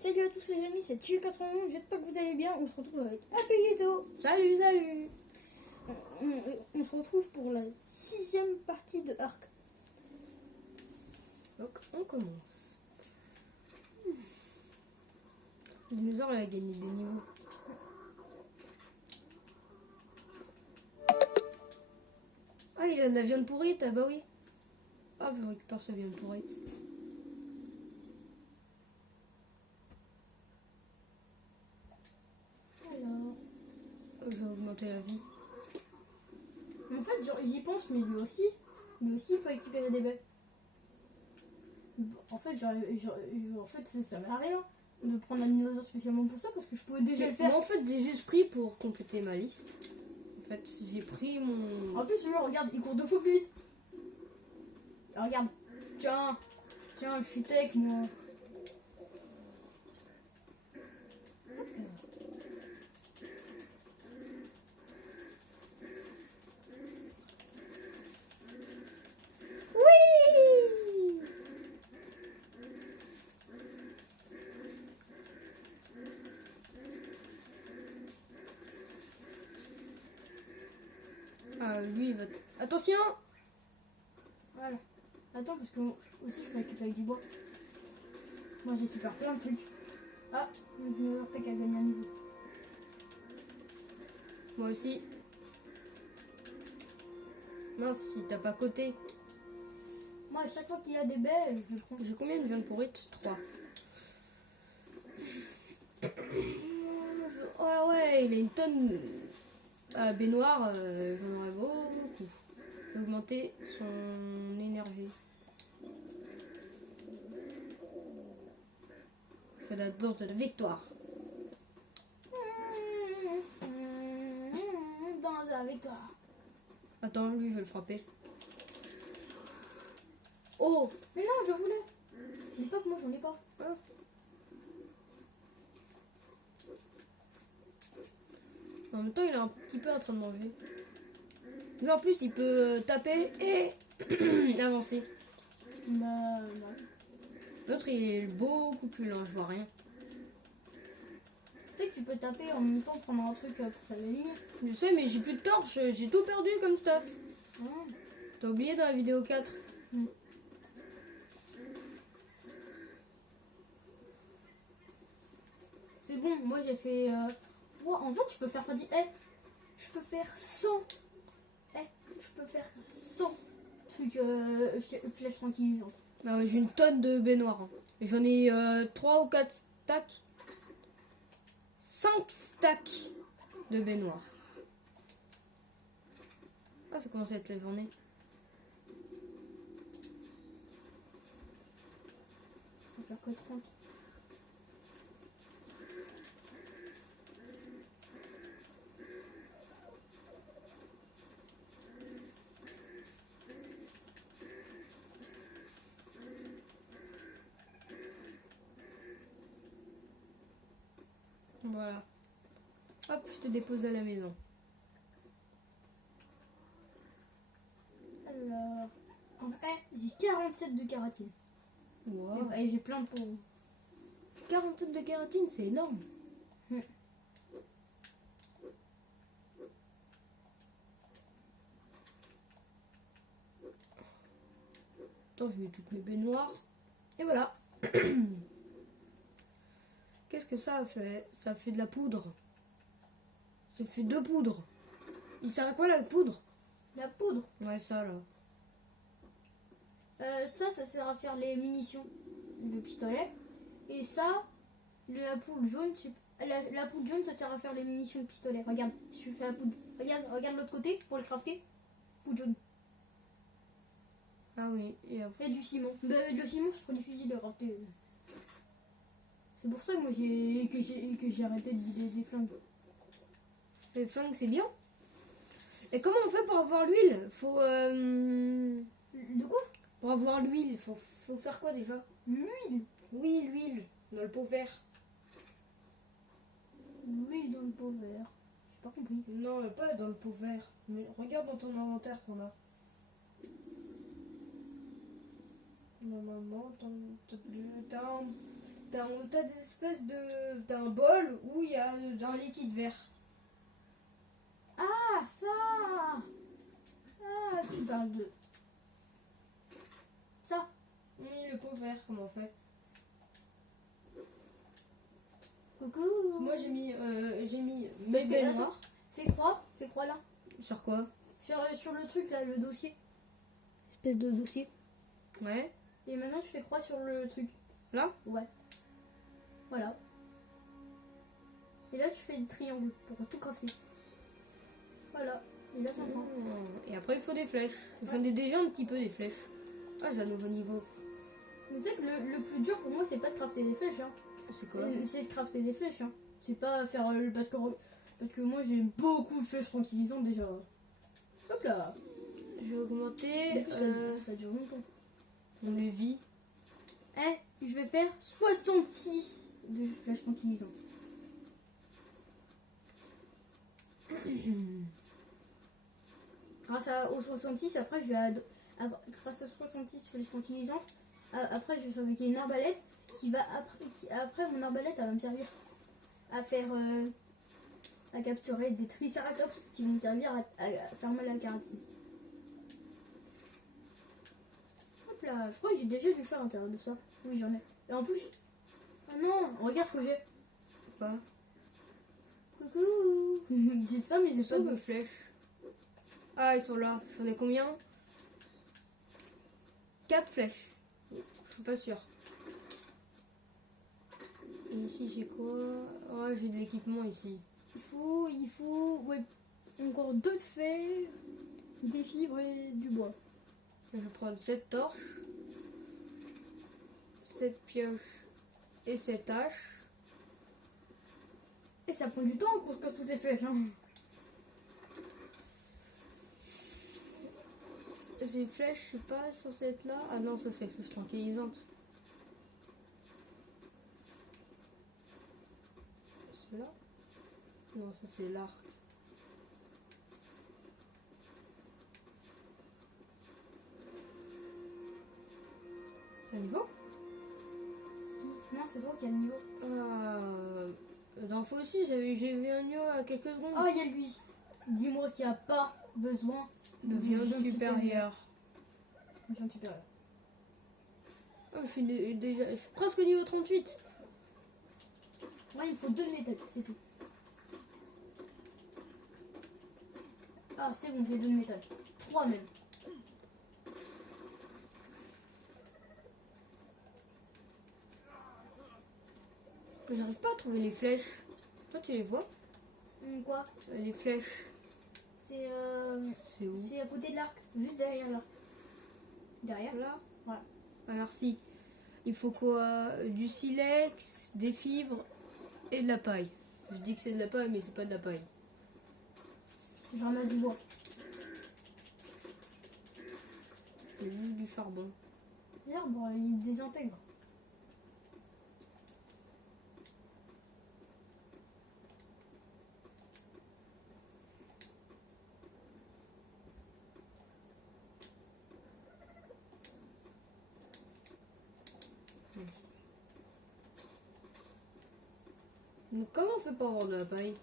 Salut à tous les amis, c'est TU91, j'espère que vous allez bien. On se retrouve avec Apegito. Salut, salut. On se retrouve pour la 6ème partie de Arc. Donc on commence. Le dinosaure il a gagné des niveaux. Ah, il a de la viande pourrite, ah bah oui. Ah, je récupère sa viande pourrite. Alors, Je vais augmenter la vie. en fait, genre, j'y pense, mais lui aussi il peut récupérer des baies. En fait, ça m'a rien de prendre un dinosaure spécialement pour ça parce que je pouvais déjà le faire. Moi en fait j'ai juste pris pour compléter ma liste. En fait j'ai pris mon... En plus, lui, regarde, il court 2 fois plus vite. Regarde, tiens, je suis tech, moi. Oui. Ah lui il va... Attention. Voilà. Attends, parce que moi aussi je récupère avec du bois. Moi j'ai récupère plein de trucs. Ah, le dinosaure tech a gagné un niveau. Moi aussi. Mince, si t'as pas coté. Moi, à chaque fois qu'il y a des baies, je le prends. J'ai combien de viande pourrite? 3. Oh ouais, il a une tonne à la baignoire, j'en aurais beaucoup. Je vais augmenter son énergie. Je fais la danse de la victoire. Dans la victoire. Attends, lui je vais le frapper. Oh! Mais non, je le voulais. Mais pas que moi, j'en ai pas. Ah. En même temps, il est un petit peu en train de manger. Mais en plus, il peut taper et avancer. Bah, non. L'autre, il est beaucoup plus lent, je vois rien. Tu sais que tu peux taper en même temps prendre un truc pour faire la lumière. Je sais, mais j'ai plus de torche, j'ai tout perdu comme stuff. Ah. T'as oublié dans la vidéo 4. C'est bon, moi j'ai fait. Ouais, en fait, je peux faire pas dit. Je peux faire 100. Je peux faire 100 trucs flèches tranquillisantes. Ah ouais, j'ai une tonne de baignoires. Hein. Et j'en ai 3 ou 4 stacks. 5 stacks de baignoires. Ah, ça commence à être la journée. Je peux faire que 30. Voilà. Hop, je te dépose à la maison. Alors. En fait, j'ai 47 de kératine. Wow. Et j'ai plein de peaux. 47 de kératine, c'est énorme. Attends, je mets toutes mes baignoires. Et voilà. Qu'est-ce que ça fait? Ça fait de la poudre. Ça fait 2 poudres. Il sert à quoi la poudre? La poudre. Ouais, ça là. Ça sert à faire les munitions de pistolet. Et ça, la poudre jaune, la poudre jaune, ça sert à faire les munitions de pistolet. Regarde, si je fais la poudre. Regarde l'autre côté pour le crafter. Poudre jaune. Ah oui, et après. Et du ciment. Le ciment, c'est pour les fusils de crafter. C'est pour ça que moi j'ai arrêté de vider des flingues. Les flingues, c'est bien. Et comment on fait pour avoir l'huile? Faut. De quoi? Pour avoir l'huile, faut faire quoi déjà? L'huile. Oui, l'huile. Dans le pot vert. L'huile dans le pot vert. J'ai pas compris. Non, pas dans le pot vert. Mais regarde dans ton inventaire qu'on a. Normalement, t'as des espèces d'un bol où il y a un liquide vert. Ah, ça. Ah, tu parles de ça. Oui, le pot vert, comment on fait? Coucou. Moi j'ai mis mes Parce que, baignoires. Fais croix là. Sur quoi? Sur le truc là, le dossier. Espèce de dossier. Ouais. Et maintenant, je fais croix sur le truc. Là? Ouais. Voilà. Et là, tu fais des triangles pour tout crafter. Voilà. Et là, ça prend. Et après il faut des flèches. J'en ai déjà un petit peu des flèches. Ah, j'ai un nouveau niveau. Mais tu sais que le plus dur pour moi, c'est pas de crafter des flèches. Hein. C'est quoi? C'est de crafter des flèches. Hein. C'est pas faire. Parce que moi, j'ai beaucoup de flèches tranquillisantes déjà. Hop là. Je vais augmenter Ça dure longtemps. mon levier. Je vais faire 66 de flèches tranquillisantes. Aux 66, après, grâce à 66 flèches tranquillisantes, après, je vais fabriquer une arbalète après, mon arbalète, elle va me servir à faire. À capturer des triceratops qui vont me servir à faire mal à la kératine. Hop là, je crois que j'ai déjà dû faire à l'intérieur de ça. Oui, j'en ai. Et en plus. Ah non, regarde ce que j'ai. Quoi? Coucou. J'ai ça, mais j'ai pas Où de mes flèches? Ah, ils sont là. J'en ai combien? 4 flèches. Je suis pas sûre. Et ici j'ai quoi? Oh, j'ai de l'équipement ici. Il faut. Ouais. Encore 2 fers, des fibres et du bois. Je vais prendre 7 torches, 7 pioches et 7 haches. Et ça prend du temps pour casser toutes les flèches. Hein. Ces flèches, je suis pas censée être là. Ah non, ça c'est les flèches tranquillisantes. C'est là? Non, ça c'est l'arc. Un niveau? Non, c'est toi qui as le niveau. D'info aussi, j'ai vu un niveau à quelques secondes. Ah, il y a lui. Dis-moi qu'il n'y a pas besoin de viande supérieure. Viande supérieure. Oh, je suis presque au niveau 38. Ouais, il me faut 2 métals, c'est tout. Ah, c'est bon, j'ai 2 métals. 3 même. Mais j'arrive pas à trouver les flèches. Toi, tu les vois? Quoi? Les flèches. C'est C'est où? c'est à côté de l'arc, juste derrière l'arc. Derrière? Là? Voilà. Ah, merci. Il faut quoi? Du silex, des fibres et de la paille. Je dis que c'est de la paille, mais c'est pas de la paille. Je ramasse du bois. C'est juste du charbon. L'arbre, il désintègre. Donc, comment on fait pour avoir de la paille?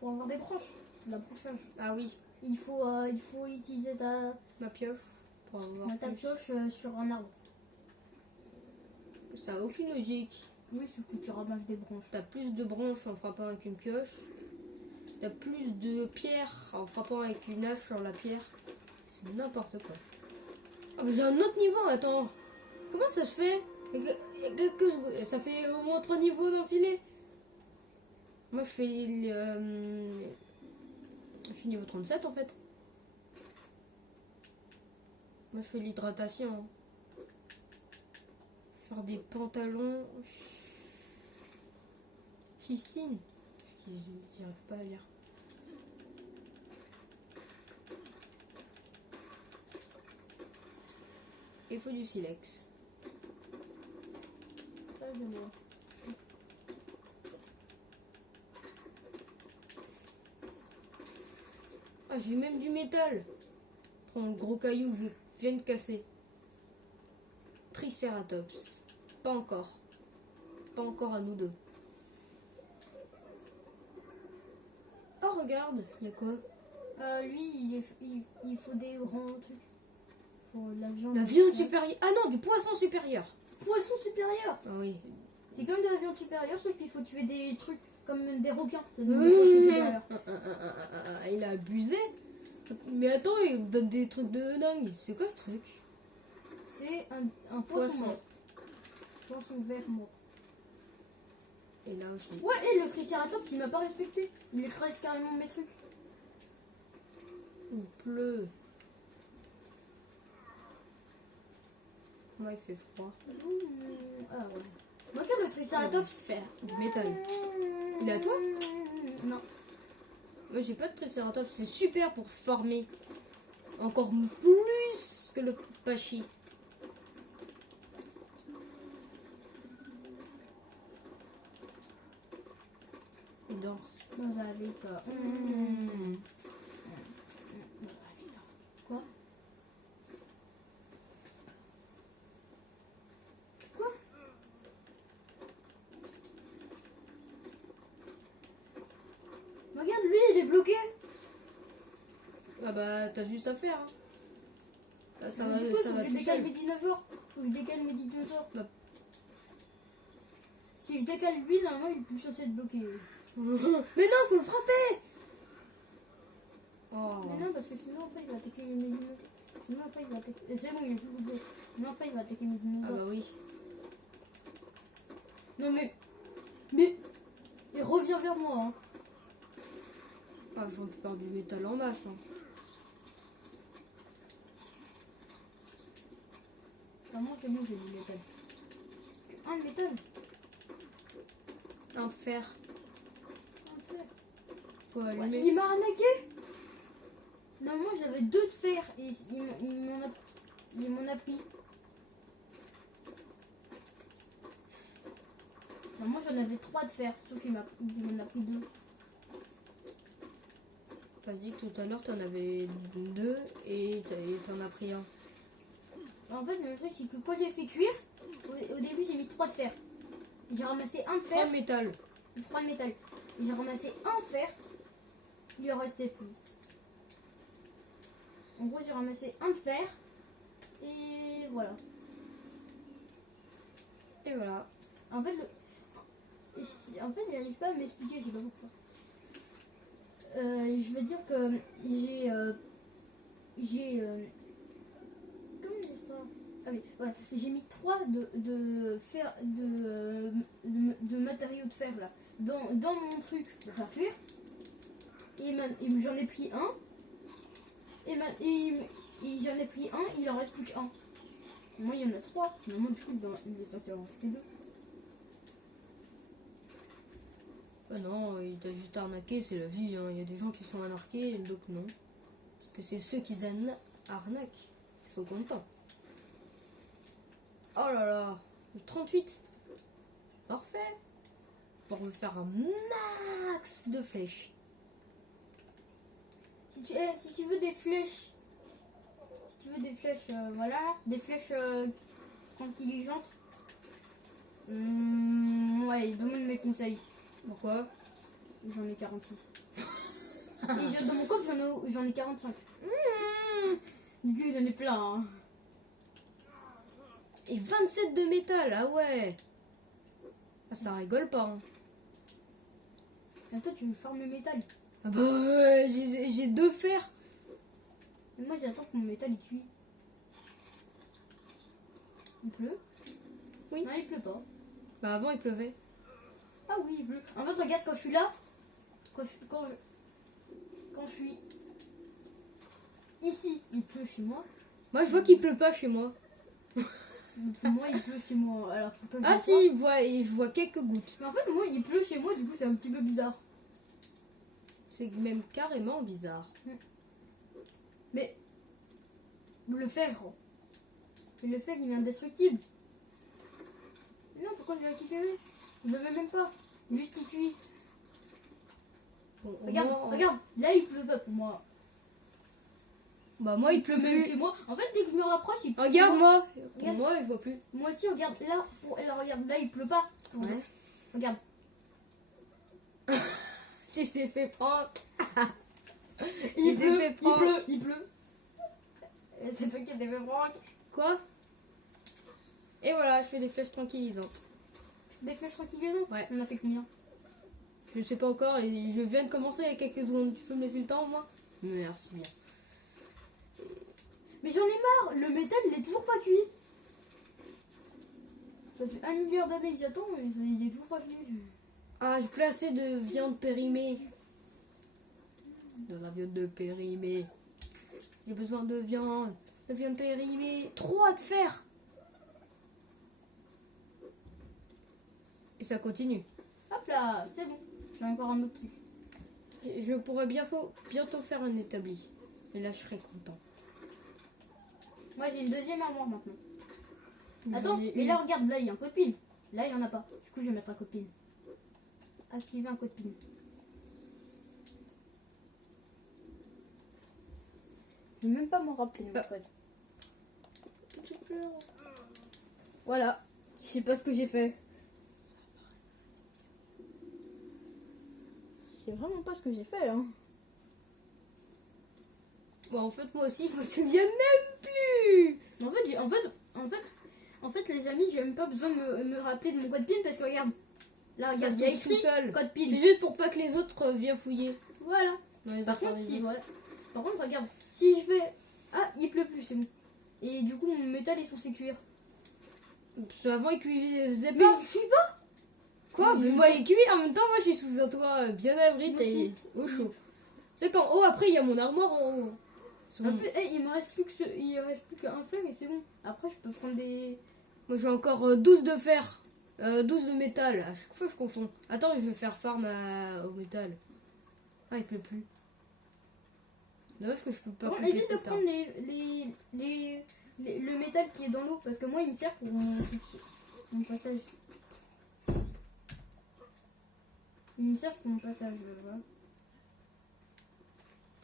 Faut avoir des branches, de la branchage. Ah oui, Il faut utiliser ma pioche pour avoir ta plus. pioche sur un arbre. Ça a aucune logique. Oui, sauf que tu ramasses des branches. T'as plus de branches en frappant avec une pioche. T'as plus de pierres en frappant avec une hache sur la pierre. C'est n'importe quoi. Ah, mais j'ai un autre niveau, attends. Comment ça se fait? Ça fait au moins 3 niveaux d'enfilé. Moi je fais je suis niveau 37 en fait. Moi je fais l'hydratation. Faire des pantalons schistine. J'arrive pas à lire. Il faut du silex. Ça, je vois. Ah, j'ai même du métal. Prends le gros caillou que je viens de casser. Triceratops. Pas encore. pas encore à nous deux. Oh, regarde, il y a quoi? Lui, il faut des grands trucs. Il faut de la viande. La viande supérieure. Ah non, du poisson supérieur. Poisson supérieur. Ah oui. C'est comme de la viande supérieure, sauf qu'il faut tuer des trucs comme des requins. C'est des poissons supérieurs. Il a abusé. Mais attends, il me donne des trucs de dingue. C'est quoi ce truc? C'est un poisson. Poisson. Poisson vert mort. Et là aussi. Ouais, et le triceratops, il m'a pas respecté. Il écrase carrément mes trucs. Il pleut. Moi, il fait froid. Ah ouais. Regarde le triceratops. Faire du métal. Il est à toi? Non. Moi, j'ai pas de triceratops. C'est super pour farmer. Encore plus que le pachi. Il danse. Dans un vita. Quoi? Quoi? Regarde, lui, il est bloqué. Ah bah, t'as juste à faire. Hein. Là, ça Du va, coup, ça faut va que je tout décale seul. mes dinosaures. Faut que je décale mes dinosaures. Bah. Si je décale lui, normalement, il est plus censé être bloqué. Mais non, faut le frapper. Oh. Mais non, parce que sinon, après, il va attaquer mes dinosaures. Sinon, après, il va attaquer. C'est bon, il est plus bloqué. Sinon, après, il va attaquer mes Ah dinosaures. bah oui. Non, mais. Il revient vers moi, hein. Ah, je récupère du métal en masse. Hein. Vraiment, c'est bon, j'ai du métal. Un de métal. Un fer. Un de fer. Faut Ouais, allumer. il m'a arnaqué. Non, moi j'avais 2 de fer et il m'en a pris. Non, moi j'en avais 3 de fer, sauf qu'il m'en a pris 2. T'as dit que tout à l'heure t'en avais 2 et t'en as pris un. En fait, le truc c'est que quand j'ai fait cuire, au début j'ai mis 3 de fer. J'ai ramassé un de fer, 3 métal. 3 de métal. Et j'ai ramassé un fer, il en restait plus. En gros, j'ai ramassé un de fer et voilà. Et voilà. En fait, j'arrive pas à m'expliquer, je sais pas pourquoi. Je veux dire que comment dire ça? Ah oui, ouais, j'ai mis 3 de fer de matériaux de fer là dans mon truc pour faire cuire. Et j'en ai pris un. Et j'en ai pris un, il en reste plus qu'un. Moi, il y en a 3. Normalement, du coup, il est censé en rester 2. Bah non, il t'a juste arnaqué, c'est la vie. Hein. Il y a des gens qui sont arnaqués et d'autres non. Parce que c'est ceux qui arnaquent qui sont contents. Oh là là, le 38. Parfait. Pour me faire un max de flèches. Si tu veux des flèches, voilà, des flèches tranquillisantes, ouais, demande mes conseils. Pourquoi? J'en ai 46. Et dans mon coffre, j'en ai 45. Du coup, j'en ai plein. Hein. Et 27 de métal, ah ouais. Ah, ça rigole pas. Hein. Et toi, tu veux farmer le métal. Ah bah ouais, j'ai 2 fers. Mais moi, j'attends que mon métal il cuit. Il pleut? Oui. Non, il pleut pas. Bah avant il pleuvait. Ah oui, il pleut. En fait, regarde, quand je suis là, quand je suis ici, il pleut chez moi. Moi je vois qu'il pleut pas chez moi. Moi, il pleut chez moi. Alors, pour toi, il Ah pleut si, pas. je vois quelques gouttes. Mais en fait, moi, il pleut chez moi, du coup, c'est un petit peu bizarre. C'est même carrément bizarre. Mais le fer, il est indestructible. Mais non, pourquoi je l'ai récupéré? Il ne me met même pas. Juste il cuit. Bon, au Regarde, moins, regarde, là il pleut pas pour moi. Bah moi il pleut même plus. chez moi. En fait, dès que je me rapproche, il pleut. Regarde moi. Regarde. Moi je vois plus. Moi aussi, regarde là. Là, regarde là, il pleut pas. Ouais. Regarde. Tu t'es fait prendre. Il t'es fait prendre. il pleut. C'est toi qui t'es fait prendre. Quoi? Et voilà, je fais des flèches tranquillisantes. Des flèches tranquillement. Ouais. On a fait combien? Je sais pas encore et je viens de commencer il y a quelques secondes. Tu peux me laisser le temps moi? Merci bien. Mais j'en ai marre. Le métal, il est toujours pas cuit. Ça fait 1 milliard d'années que j'attends, mais il est toujours pas cuit. Ah, j'ai plus assez de viande périmée. De la viande de périmée. J'ai besoin de viande. De viande périmée. 3 de fer. Et ça continue. Hop là, c'est bon. J'ai encore un autre truc. Je pourrais bientôt faire un établi. Et là, je serai content. Moi, j'ai une deuxième armoire maintenant. J'en Attends, ai mais une. là, regarde, là, il y a un code PIN. Là, il y en a pas. Du coup, je vais mettre un code PIN. Activer un code PIN. Je vais même pas m'en rappeler, en Ah. fait. Voilà. Je sais pas ce que j'ai fait. Je sais vraiment pas ce que j'ai fait, hein. Bon, en fait, moi aussi, je me souviens même plus. En fait, les amis, j'ai même pas besoin de me rappeler de mon code PIN parce que regarde. Là, Ça regarde, se il y a trouve écrit tout seul. code PIN. C'est juste pour pas que les autres viennent fouiller. Voilà. Dans les Par affaires contre, des si, autres. voilà. Par contre, regarde, si je fais. Ah, il pleut plus, c'est bon. Et du coup, mon métal est censé cuire. Parce qu'avant, ils cuisaient Mais pas. je suis pas. Quoi? Mais Mais moi, il cuit en même temps, moi, je suis sous un toit bien abri Moi et aussi. au chaud. C'est qu'en haut, après, il y a mon armoire en haut. C'est En bon. plus, il me reste plus que il reste plus qu'un fer et c'est bon. Après, je peux prendre des. Moi, j'ai encore 12 de fer. 12 de métal. À chaque fois, je confonds. Attends, je vais faire farm au métal. Ah, il pleut plus. Dommage que je peux pas Bon, couper évite de cet prendre arbre. le métal qui est dans l'eau parce que moi, il me sert pour mon passage. Il me sert pour mon passage, voilà.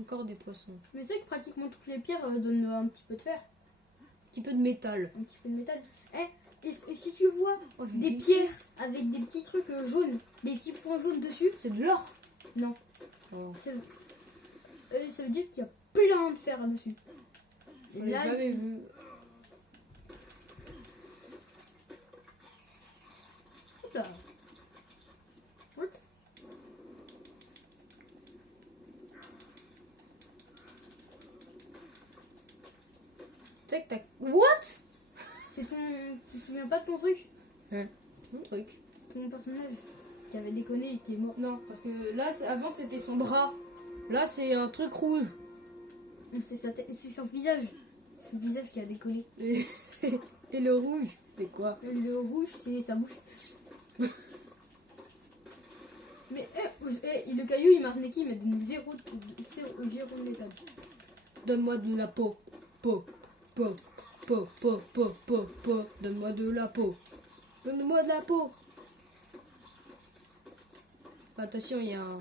Encore des poissons. Mais c'est que pratiquement toutes les pierres donnent un petit peu de fer, Un petit peu de métal. un petit peu de métal. Et si tu vois Oh, des pierres avec des petits trucs jaunes, des petits points jaunes dessus, C'est de l'or. non, Oh, ça veut dire qu'il y a plein de fer dessus. Et on l'a jamais vu. hop là. Hop. Tac, tac. What? C'est ton. Tu te souviens pas de ton truc? Mon truc. Ton personnage qui avait déconné et qui est mort. Non, parce que là, avant, c'était son bras. Là, c'est un truc rouge. C'est son visage. Son visage qui a décollé. Et le rouge, c'est quoi? Le rouge, c'est sa bouche. Mais le caillou, il m'a arnaqué, il m'a donné zéro de métal. Donne-moi de la peau. Peau. Peau. Peau. Peau. Peau. Peau. Peau. Donne-moi de la peau. Donne-moi de la peau. Attention, il y a un